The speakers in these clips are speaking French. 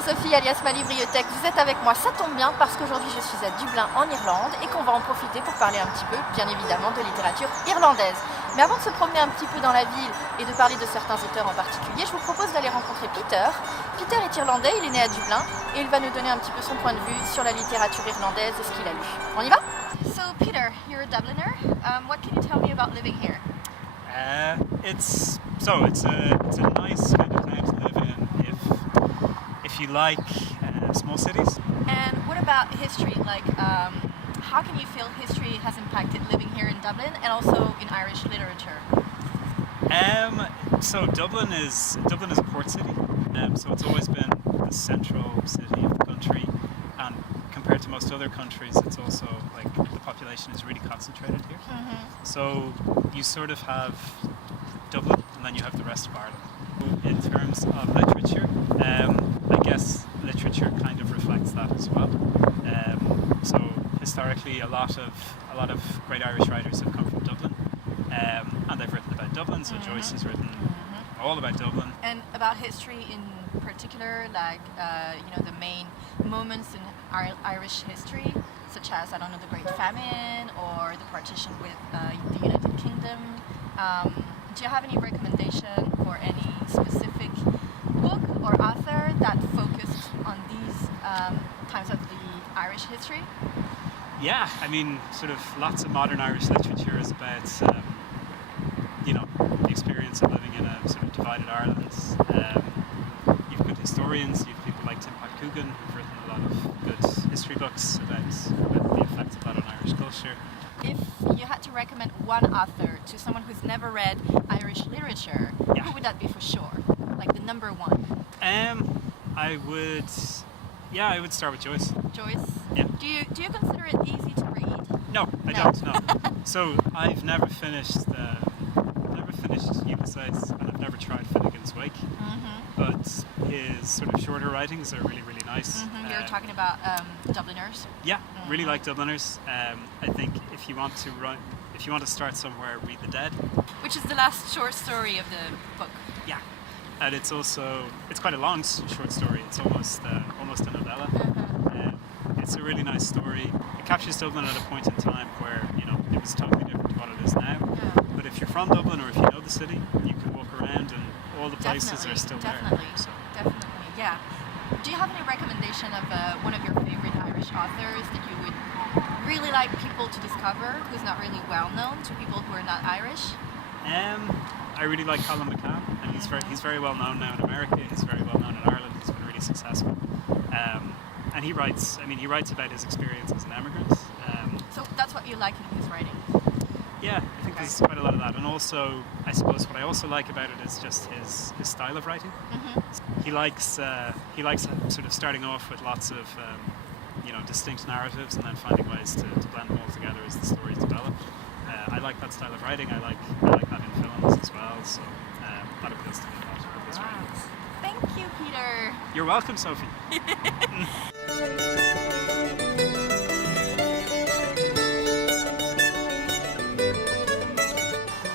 c'est Sophie alias ma bibliothèque. Vous êtes avec moi, ça tombe bien parce qu'aujourd'hui je suis à Dublin en Irlande et qu'on va en profiter pour parler un petit peu, bien évidemment, de littérature irlandaise. Mais avant de se promener un petit peu dans la ville et de parler de certains auteurs en particulier, je vous propose d'aller rencontrer Peter. Peter est irlandais, il est né à Dublin et il va nous donner un petit peu son point de vue sur la littérature irlandaise et ce qu'il a lu. On y va? So Peter, you're a Dubliner. What can you tell me about living here? It's a nice kind of town to live in if you like small cities. And what about history? Like, how can you feel history has impacted living here in Dublin and also in Irish literature? So Dublin is a port city, so it's always been the central city of the country, and compared to most other countries, it's also like the population is really concentrated here. Mm-hmm. So you sort of have Dublin, and then you have the rest of Ireland. In terms of literature, I guess literature kind of reflects that as well. So historically, a lot of great Irish writers have come from Dublin, and they've written about Dublin. So Mm-hmm. Joyce has written all about Dublin. And about history in particular, like, the main moments in Irish history, such as, I don't know, the Great Famine or the partition with the United Kingdom. Do you have any recommendation for any specific book or author that focused on these times of the Irish history? Yeah, I mean, sort of lots of modern Irish literature is about, the experience of living in a sort of divided Ireland. You've good historians, you've people like Tim Pat Coogan who've written a lot of good history books about the effects of that on Irish culture. If you had to recommend one author to someone who's never read Irish literature, Yeah. who would that be for sure? Like the number one? I would start with Joyce. Joyce? Yeah. Do you consider it easy to read? No, I No. don't. No. So I've never finished Ulysses, and I've never tried Finnegan's Wake. Mm-hmm. But his sort of shorter writings are really, really nice. Mm-hmm. You're talking about Dubliners. Yeah, really like Dubliners. I think if you want to start somewhere, read The Dead. Which is the last short story of the book. Yeah, and it's quite a long short story. It's almost a novella. It's a really nice story. It captures Dublin at a point in time where it was totally different to what it is now. Yeah. But if you're from Dublin or if you know the city, you can walk around and all the places are still Definitely, there. So. definitely, yeah. Do you have any recommendation of one of your favorite Irish authors that you would really like people to discover, who's not really well known to people who are not Irish? I really like Colin McCann, and he's very well known now in America. He's very well known in Ireland. He's been really successful, and he writes about his experience as an immigrant. So that's what you like in his writing? Yeah, I think there's quite a lot of that, and also I suppose what I also like about it is just his style of writing. Mm-hmm. He likes sort of starting off with lots of distinct narratives and then finding ways to blend them all together as the stories develop. I like that style of writing. I like that in films as well. So that appeals to me a lot with his writing. Thank you, Peter. You're welcome, Sophie.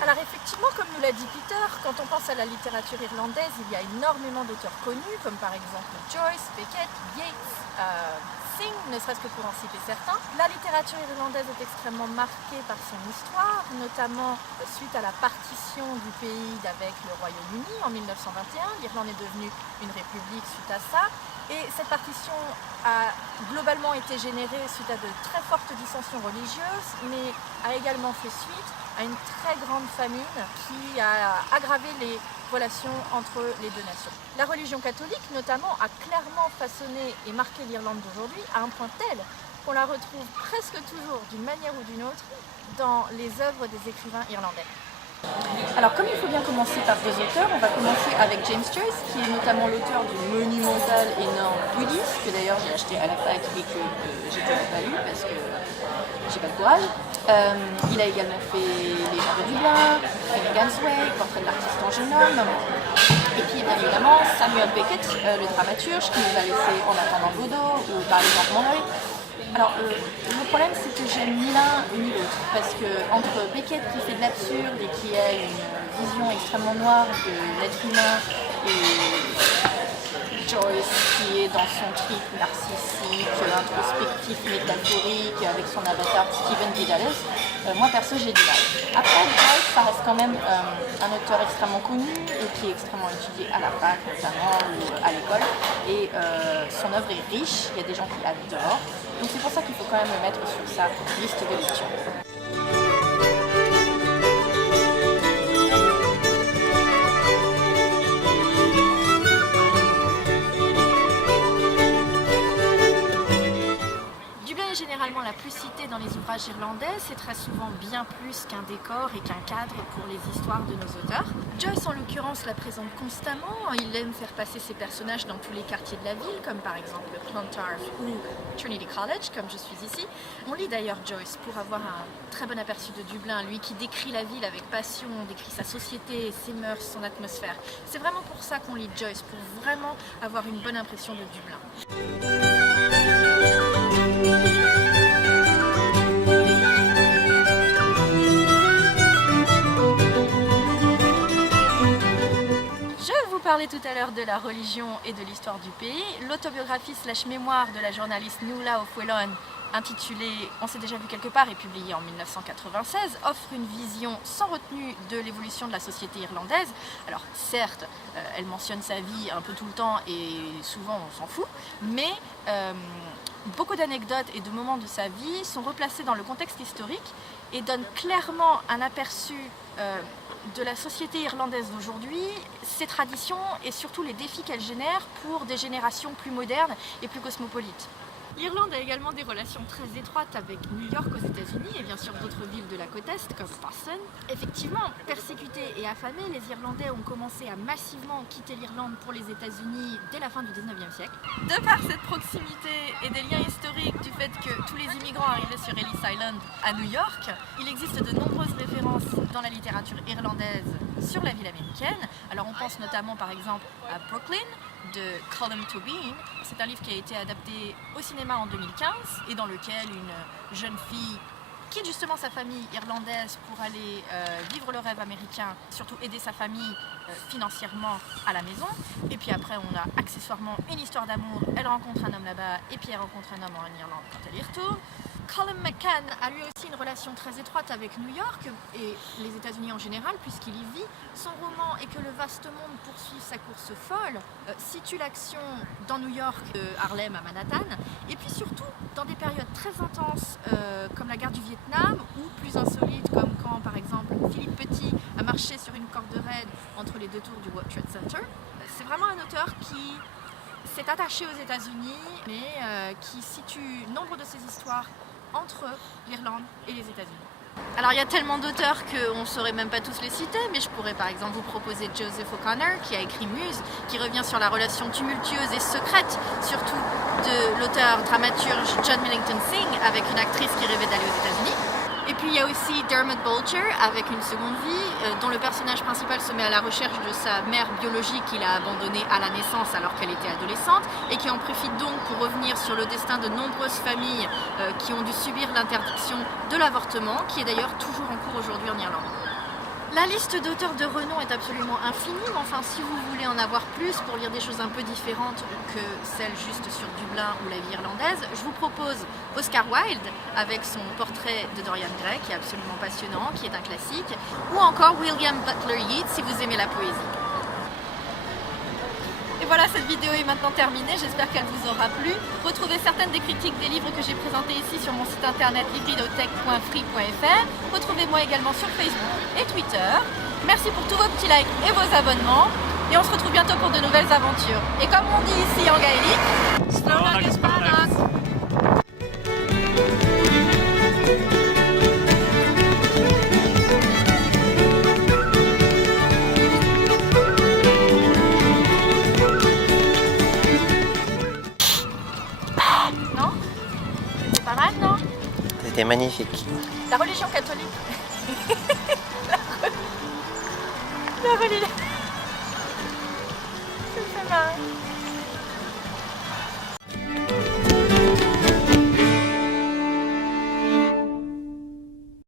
Alors effectivement, comme nous l'a dit Peter, quand on pense à la littérature irlandaise, il y a énormément d'auteurs connus, comme par exemple Joyce, Beckett, Yeats, Synge, ne serait-ce que pour en citer certains. La littérature irlandaise est extrêmement marquée par son histoire, notamment suite à la partition du pays avec le Royaume-Uni en 1921. L'Irlande est devenue une république suite à ça. Et cette partition a globalement été générée suite à de très fortes dissensions religieuses, mais a également fait suite à une très grande famine qui a aggravé les relations entre les deux nations. La religion catholique, notamment, a clairement façonné et marqué l'Irlande d'aujourd'hui à un point tel qu'on la retrouve presque toujours, d'une manière ou d'une autre, dans les œuvres des écrivains irlandais. Alors, comme il faut bien commencer par deux auteurs, on va commencer avec James Joyce, qui est notamment l'auteur du monumental énorme Ulysse, que d'ailleurs j'ai acheté à la fac et que j'ai toujours pas lu parce que j'ai pas de courage. Il a également fait Les gens de Dublin, Finnegan's Wake, Portrait de l'artiste en jeune homme. Et puis bien évidemment Samuel Beckett, le dramaturge, qui nous a laissé En attendant Godot ou Par exemple Monroe. Alors le problème c'est que j'aime ni l'un ni l'autre, parce que entre Beckett qui fait de l'absurde et qui a une vision extrêmement noire de l'être humain et Joyce qui est dans son trip narcissique, introspectif, métaphorique, avec son avatar Steven Vidales. Moi perso j'ai du mal. Après Joyce, ça reste quand même un auteur extrêmement connu et qui est extrêmement étudié à la fac notamment ou à l'école. Et son œuvre est riche, il y a des gens qui adorent. Donc c'est pour ça qu'il faut quand même le mettre sur sa liste de lecture. Généralement la plus citée dans les ouvrages irlandais, c'est très souvent bien plus qu'un décor et qu'un cadre pour les histoires de nos auteurs. Joyce en l'occurrence la présente constamment, il aime faire passer ses personnages dans tous les quartiers de la ville, comme par exemple Clontarf ou Trinity College, comme je suis ici. On lit d'ailleurs Joyce pour avoir un très bon aperçu de Dublin, lui qui décrit la ville avec passion, décrit sa société, ses mœurs, son atmosphère. C'est vraiment pour ça qu'on lit Joyce, pour vraiment avoir une bonne impression de Dublin. Parlé tout à l'heure de la religion et de l'histoire du pays. L'autobiographie / mémoire de la journaliste Nuala O'Fwellon, intitulée On s'est déjà vu quelque part et publiée en 1996, offre une vision sans retenue de l'évolution de la société irlandaise. Alors certes, elle mentionne sa vie un peu tout le temps et souvent on s'en fout, mais beaucoup d'anecdotes et de moments de sa vie sont replacés dans le contexte historique et donnent clairement un aperçu de la société irlandaise d'aujourd'hui, ses traditions et surtout les défis qu'elle génère pour des générations plus modernes et plus cosmopolites. L'Irlande a également des relations très étroites avec New York aux États-Unis et bien sûr d'autres villes de la côte Est comme Boston. Effectivement, persécutés et affamés, les Irlandais ont commencé à massivement quitter l'Irlande pour les États-Unis dès la fin du 19e siècle. De par cette proximité et des liens historiques du fait que tous les immigrants arrivaient sur Ellis Island à New York, il existe de nombreuses références dans la littérature irlandaise sur la ville américaine. Alors on pense notamment par exemple à Brooklyn de Colm Tóibín. C'est un livre qui a été adapté au cinéma en 2015 et dans lequel une jeune fille quitte justement sa famille irlandaise pour aller vivre le rêve américain, surtout aider sa famille financièrement à la maison. Et puis après on a accessoirement une histoire d'amour, elle rencontre un homme là-bas et puis elle rencontre un homme en Irlande quand elle y retourne. Colm McCann a lui aussi une relation très étroite avec New York et les États-Unis en général puisqu'il y vit. Son roman Et que le vaste monde poursuive sa course folle situe l'action dans New York, Harlem à Manhattan, et puis surtout dans des périodes très intenses comme la guerre du Vietnam ou plus insolites comme quand par exemple Philippe Petit a marché sur une corde raide entre les deux tours du World Trade Center. C'est vraiment un auteur qui s'est attaché aux États-Unis mais qui situe nombre de ses histoires entre l'Irlande et les États-Unis. Alors il y a tellement d'auteurs qu'on ne saurait même pas tous les citer, mais je pourrais par exemple vous proposer Joseph O'Connor qui a écrit Muse, qui revient sur la relation tumultueuse et secrète, surtout de l'auteur dramaturge John Millington Synge avec une actrice qui rêvait d'aller aux États-Unis. Et puis il y a aussi Dermot Bulger avec Une seconde vie, dont le personnage principal se met à la recherche de sa mère biologique qu'il a abandonnée à la naissance alors qu'elle était adolescente et qui en profite donc pour revenir sur le destin de nombreuses familles qui ont dû subir l'interdiction de l'avortement, qui est d'ailleurs toujours en cours aujourd'hui en Irlande. La liste d'auteurs de renom est absolument infinie, mais enfin si vous voulez en avoir plus pour lire des choses un peu différentes que celles juste sur Dublin ou la vie irlandaise, je vous propose Oscar Wilde avec son portrait de Dorian Gray qui est absolument passionnant, qui est un classique, ou encore William Butler Yeats si vous aimez la poésie. Et voilà, cette vidéo est maintenant terminée, j'espère qu'elle vous aura plu. Retrouvez certaines des critiques des livres que j'ai présentés ici sur mon site internet livridothèque.free.fr. Retrouvez-moi également sur Facebook et Twitter. Merci pour tous vos petits likes et vos abonnements. Et on se retrouve bientôt pour de nouvelles aventures. Et comme on dit ici en gaélique, Slónag is Spánacht. C'était magnifique. La religion catholique. la religion. Ça me fait marrer.